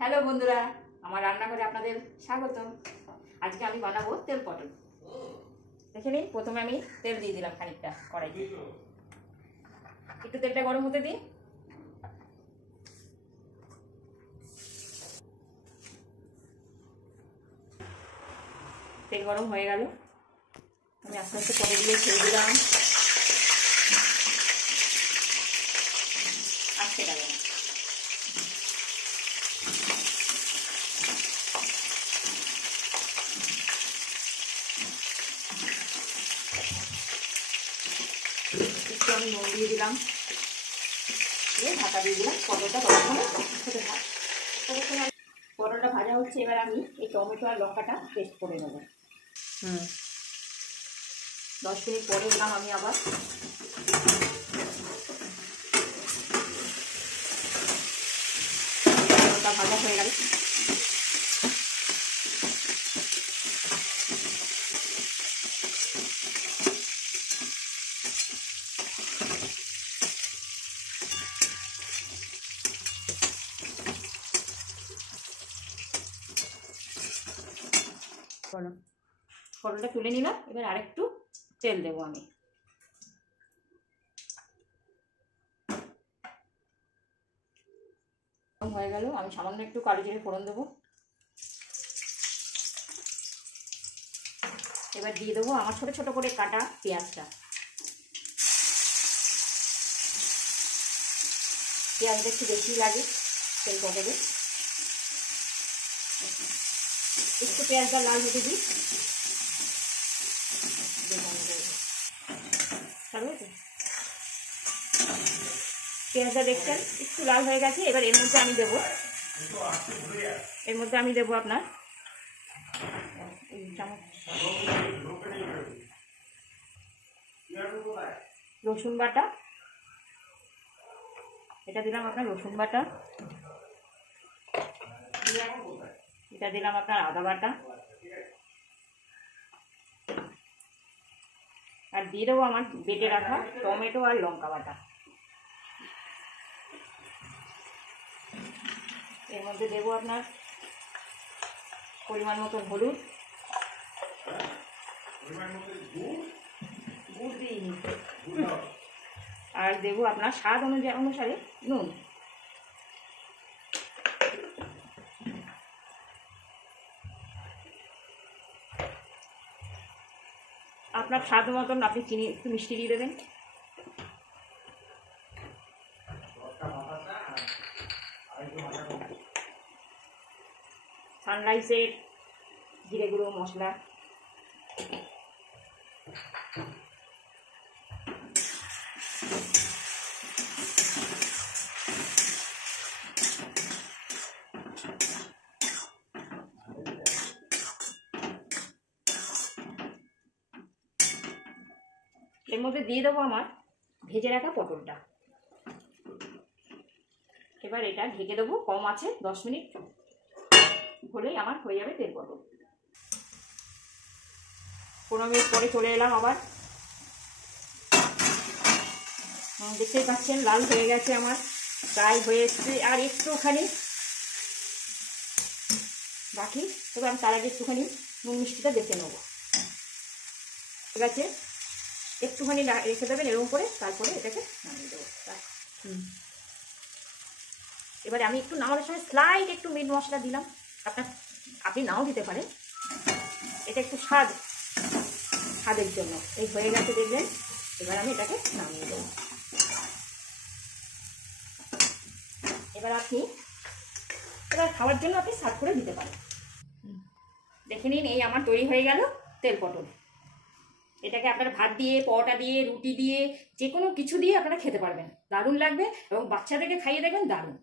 Hello বন্ধুরা, আমার রান্নাঘরে আপনাদের স্বাগতম। আজকে আমি বানাবো তেল পটল। দেখে নিন, প্রথমে আমি তেল দিয়ে দিলাম খানিকটা কড়াইতে। একটু তেলটা গরম হতে দিই। তেল গরম হয়ে গেল, আমি আস্তে আস্তে পটল দিয়ে ছেড়ে দিলাম। আস্তে গেল একটু আমি নুন দিয়ে দিলাম, ঢাকা দিয়ে দিলাম। পটলটা ততক্ষণে হতে থাক। পটলটা ভাজা হচ্ছে, এবার আমি এই টমেটো আর লঙ্কাটা পেস্ট করে নেব। 10 মিনিট পরে দিলাম আমি আবার। পটলটা ভাজা হয়ে গেল। পটলটা তুলে নিলাম, এবার আরেকটু তেল দেবো আমি। হয়ে গেল, আমি সামান্য একটু কালো জিরে ফোড়ন দেবো। এবার দিয়ে দেবো আমার ছোট ছোট করে কাটা পেঁয়াজটা। পেঁয়াজটা একটু বেশি লাগে তেল পটলে। একটু পেঁয়াজটা লাল হতে দিই। পেঁয়াজটা দেখছেন একটু লাল হয়ে গেছে। এবার এর মধ্যে আমি দেবো আপনার রসুন বাটা। এটা দিলাম আপনার রসুন বাটা, এটা দিলাম আপনার আদা বাটা, আর দিয়ে দেবো আমার বেটে রাখা টমেটো আর লঙ্কা বাটা। এর মধ্যে দেবো আপনার পরিমাণ মতন হলুদ, গুড় দিইনি, আর দেবো আপনার স্বাদ অনুসারে নুন। আপনার স্বাদ মতন আপনি চিনি একটু মিষ্টি দিয়ে দেবেন। সানরাইজের জিরে গুঁড়ো মশলা, এর মধ্যে দিয়ে দেবো আমার ভেজে রাখা পটলটা। এবার এটা ঢেকে দেবো কম আছে, 10 মিনিট হলেই আমার হয়ে যাবে তেল পটল। 15 মিনিট পরে চলে এলাম আবার। দেখতেই পাচ্ছেন লাল হয়ে গেছে আমার, প্রায় হয়ে এসছে। আর একটুখানি বাকি, তবে আমি তার আগে একটুখানি নুন মিষ্টিটা দেখে নেবো। ঠিক আছে, একটুখানি রেখে দেবেন এরকম করে, তারপরে এটাকে নামিয়ে দেবো। এবারে আমি একটু নামানোর সময় স্লাইড একটু মিট মশলা দিলাম। আপনি নাও দিতে পারেন, এটা একটু স্বাদের জন্য। এই হয়ে গেছে দেখবেন। এবার আমি এটাকে নামিয়ে দেবো। এবার খাওয়ার জন্য আপনি সার্ভ করে দিতে পারেন। দেখে নিন, এই আমার তৈরি হয়ে গেল তেল পটল। এটাকে আপনারা ভাত দিয়ে, পরোটা দিয়ে, রুটি দিয়ে, যে কোনো কিছু দিয়ে আপনারা খেতে পারবেন। দারুণ লাগবে, এবং বাচ্চাদেরকে খাইয়ে দেবেন, দারুণ।